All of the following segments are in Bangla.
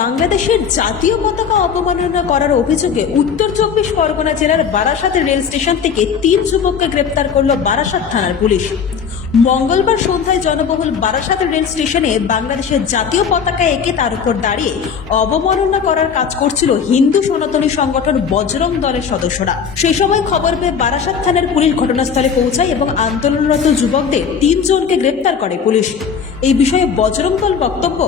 বাংলাদেশের জাতীয় পতাকা অবমাননা করার অভিযোগে উত্তর চব্বিশ পরগনা জেলার বারাসাত রেল স্টেশন থেকে তিন যুবককে গ্রেপ্তার করল বারাসাত থানার পুলিশ। মঙ্গলবার সন্ধ্যায় জনবহুল বারাসাত রেল স্টেশনে বাংলাদেশের জাতীয় পতাকা এঁকে তার উপর দাঁড়িয়ে অবমাননা করার কাজ করছিল হিন্দু সনাতনী সংগঠন বজরং দলের সদস্যরা। সেই সময় খবর পেয়ে বারাসাত থানার পুলিশ ঘটনাস্থলে পৌঁছায় এবং আন্দোলনরত যুবকদের তিনজনকে গ্রেপ্তার করে পুলিশ। এই বিষয়ে বজরং দল বক্তব্য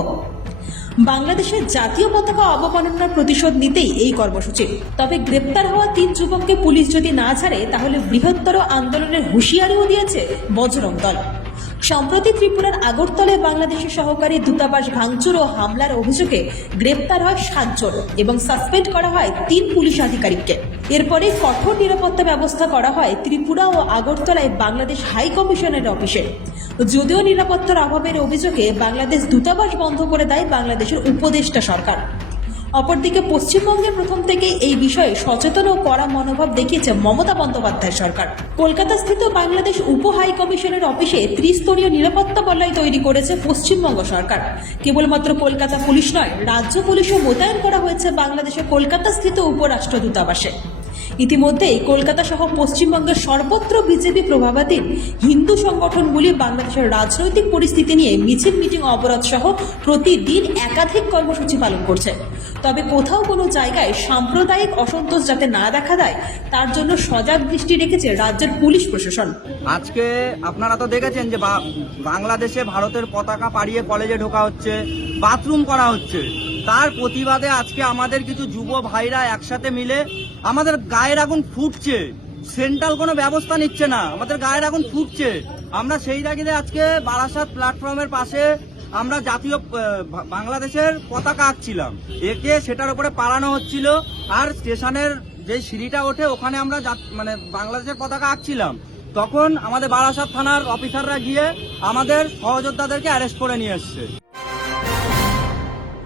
বাংলাদেশের জাতীয় পতাকা অবমাননার প্রতিশোধ নিতেই এই কর্মসূচি। তবে গ্রেপ্তার হওয়া তিন যুবককে পুলিশ যদি না ছাড়ে, তাহলে বৃহত্তর আন্দোলনের হুঁশিয়ারিও দিয়েছে বজরং দল। সম্প্রতি ত্রিপুরার আগরতলায় বাংলাদেশের সহকারী দূতাবাস ভাঙচুর ও হামলার অভিযোগে গ্রেপ্তার হয় সাতজন এবং সাসপেন্ড করা হয় তিন পুলিশ আধিকারিককে। এরপরে কঠোর নিরাপত্তা ব্যবস্থা করা হয় ত্রিপুরা ও আগরতলায় বাংলাদেশ হাই কমিশনের অফিসে। যদিও নিরাপত্তার অভাবের অভিযোগে বাংলাদেশ দূতাবাস বন্ধ করে দেয় বাংলাদেশের উপদেষ্টা সরকার। অপরদিকে পশ্চিমবঙ্গে প্রথম থেকে এই বিষয়ে সচেতন ও কড়া মনোভাব দেখিয়েছে মমতা বন্দ্যোপাধ্যায় সরকার। কলকাতা স্থিত বাংলাদেশ উপ হাই কমিশনের অফিসে ত্রিস্তরীয় নিরাপত্তা বলয় তৈরি করেছে পশ্চিমবঙ্গ সরকার। কেবলমাত্র কলকাতা পুলিশ নয়, রাজ্য পুলিশও মোতায়েন করা হয়েছে বাংলাদেশের কলকাতা স্থিত উপরাষ্ট্র দূতাবাসে ইতিমধ্যেই কলকাতা সহ পশ্চিমবঙ্গের সর্বত্র বিজেপি প্রভাবাধীন হিন্দু সংগঠনগুলি বাংলাদেশের রাজনৈতিক পরিস্থিতি নিয়ে মিছিল, মিটিং, অবরোধ সহ প্রতিদিন একাধিক কর্মসূচি পালন করছে। তবে কোথাও কোনো জায়গায় সাম্প্রদায়িক অসন্তোষ যাতে না দেখা দেয়, তার জন্য সজাগ দৃষ্টি রেখেছে রাজ্যের পুলিশ প্রশাসন। আজকে আপনারা তো দেখেছেন যে বাংলাদেশে ভারতের পতাকা পাড়িয়ে কলেজে ঢোকা হচ্ছে, বাথরুম করা হচ্ছে। তার প্রতিবাদে আজকে আমাদের কিছু যুব ভাইরা একসাথে মিলে আমাদের গায়ের আগুন ফুটছে। সেন্ট্রাল কোনো ব্যবস্থা নিচ্ছে না। আমাদের গায়ের আগুন ফুটছে। আমরা সেই তাগিদে আজকে বারাসাত প্ল্যাটফর্মের পাশে আমরা জাতীয় বাংলাদেশের পতাকা আঁকছিলাম। একে সেটার উপরে পালানো হচ্ছিল। আর স্টেশনের যে সিঁড়িটা ওঠে, ওখানে আমরা মানে বাংলাদেশের পতাকা আঁকছিলাম। তখন আমাদের বারাসাত থানার অফিসাররা গিয়ে আমাদের সহযোদ্ধাদেরকে অ্যারেস্ট করে নিয়ে এসছে।